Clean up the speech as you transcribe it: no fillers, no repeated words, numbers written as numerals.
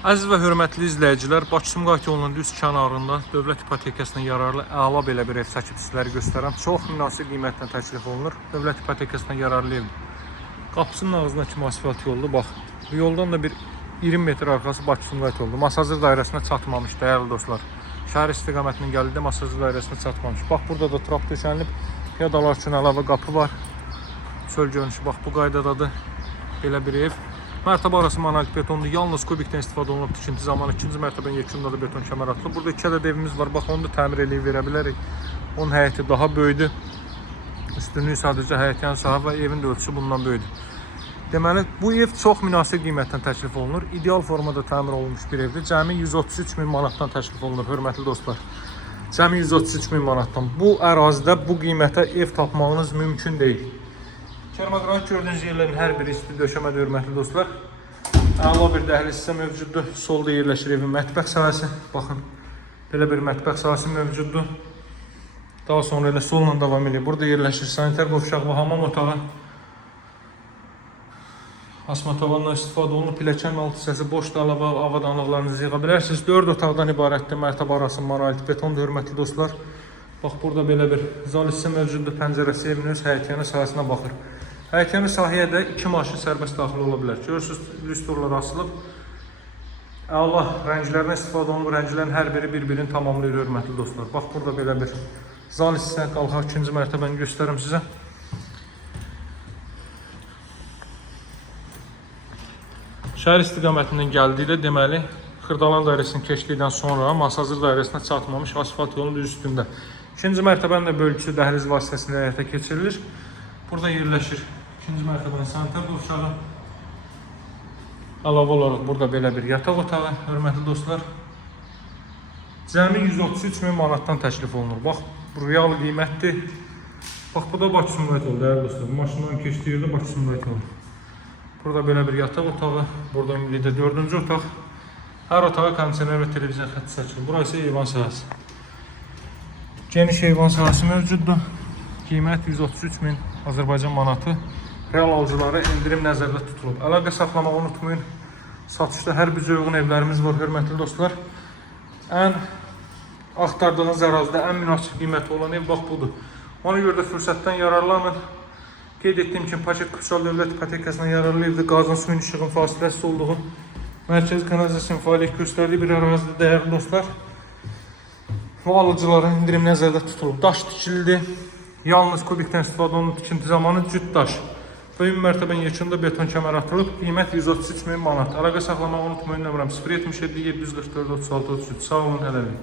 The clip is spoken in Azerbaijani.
Əziz və hörmətli izləyicilər, Bakı-Sumqayıt yolunun düz kənarında dövlət ipotekasına yararlı əla belə bir ev çəkib sizlərə göstərəm. Çox münasib qiymətlə təklif olunur. Dövlət ipotekasına yararlı evdir. Qapısının ağzındakı asfalt yoldur. Bax, bu yoldan da bir 20 metr arxası Bakı-Sumqayıt yoldur. Masazır dairəsinə çatmamış, dəyərli dostlar. Şəhər istiqamətinin gəldiyi Masazır dairəsinə çatmamış. Bax, burada da trap döşənilib. Piyadalar üçün əlavə qapı var. Çöl görünüşü, bax, bu qaydadadır. Belə bir ev. Mərtəbə arası monolit betondur. Yalnız kubikdən istifadə olunub tikinti zamanı. İkinci mərtəbənin yekunda da beton kəmər atılıb. Burada 2 ədəd evimiz var. Bax, onu da təmir eləyib verə bilərik. Onun həyəti daha böyüdür. Üstünlüyü sadəcə həyətyan sahə və evin də ölçüsü bundan böyüdür. Deməli, bu ev çox münasib qiymətdən təklif olunur. İdeal formada təmir olunmuş bir evdir. Cəmi 133 min manatdan təklif olunur, hörmətli dostlar. Cəmi 133 min manatdan. Bu ərazidə bu qiymətə ev tapmağınız mümkün deyil. Kermaqranit gördüyünüz yerlərin hər biri isti döşəmədir, hörmətli dostlar. Əla bir dəhliz isə mövcuddur. Solda yerləşir evin mətbəx sahəsi. Baxın, belə bir mətbəx sahəsi mövcuddur. Daha sonra elə solla davam edir. Burada yerləşir sanitar qovşaq və hamam otağı. Asma tavandan istifadə olunub. Pilləkən altı hissəsi boşdur, əlavə avadanlıqlarınızı yığa bilərsiniz. 4 otaqdan ibarətdir. Mərtəbə arası monolit betondur, hörmətli dostlar. Bax, burada belə bir zal hissə mövcuddur. Pəncərəsi evin öz həyətyanı sahəsinə baxır. Həyətyanı sahəyə də 2 maşın sərbəst daxil ola bilər. Görürsünüz, lüstrlar asılıb. Əla rənglərdən istifadə olunub. Rənglərin hər biri bir-birini tamamlayır, hörmətli dostlar. Bax, burada belə bir zal hissə, qalxaq 2-ci mərtəbəni göstərim sizə. Şəhər istiqamətindən gəldikdə deməli, Xırdalan dairəsini keçdikdən sonra Masazır dairəsinə çatmamış asfalt yolun düz üstündə. 2-ci mərtəbənin də bölgüsü dəhliz vasitəsilə həyata keçirilir. Burada yerləşir 2-ci mərtəbənin sanitar qovşağı. Əlavə olaraq burada belə bir yataq otağı, hörmətli dostlar. Cəmi 133 min manatdan təklif olunur. Bax, bu real qiymətdir. Bax, bu da Bakı-Sumqayıt yolu, dəyərli dostlar. Maşından keçdiyi yerdə Bakı-Sumqayıt yolu. Burada belə bir yataq otağı, burada ümumilikdə 4-cü otaq. Hər otağa kondisioner və televizyon xətti çəkilir. Burası isə eyvan sahəsi. Geniş eyvan sahəsi mövcuddur. Qiymət 133 min Azərbaycan manatı. Real alıcılara endirim nəzərdə tutulub. Əlaqə saxlamağı unutmayın. Satışda hər bircə uyğun evlərimiz var, hörmətli dostlar. Ən axtardığınız ərazidə ən münasib qiyməti olan ev bax budur. Ona görə də fürsətdən yararlanın. Qeyd etdiyim kimi, paket Kutsal dövlət ipotekasına yararlı evdə qazın suyun işığın fasiləsiz olduğu mərkəzi kanalizasiyanın fəaliyyət göstərdiyi bir ərazidə, dəyərli dostlar. Bu alıcılara indirim nəzərdə tutulub. Daş tikilidir. Yalnız kubikdən istifadə olunub tikinti zamanı cüt daş. Və ümumi mərtəbənin yekunda beton kəmər atılıb. Qiymət 133 min manat. Əlaqə saxlamağı unutmayın, nömrəm 077 744 36 33. Sağ olun, hələlik.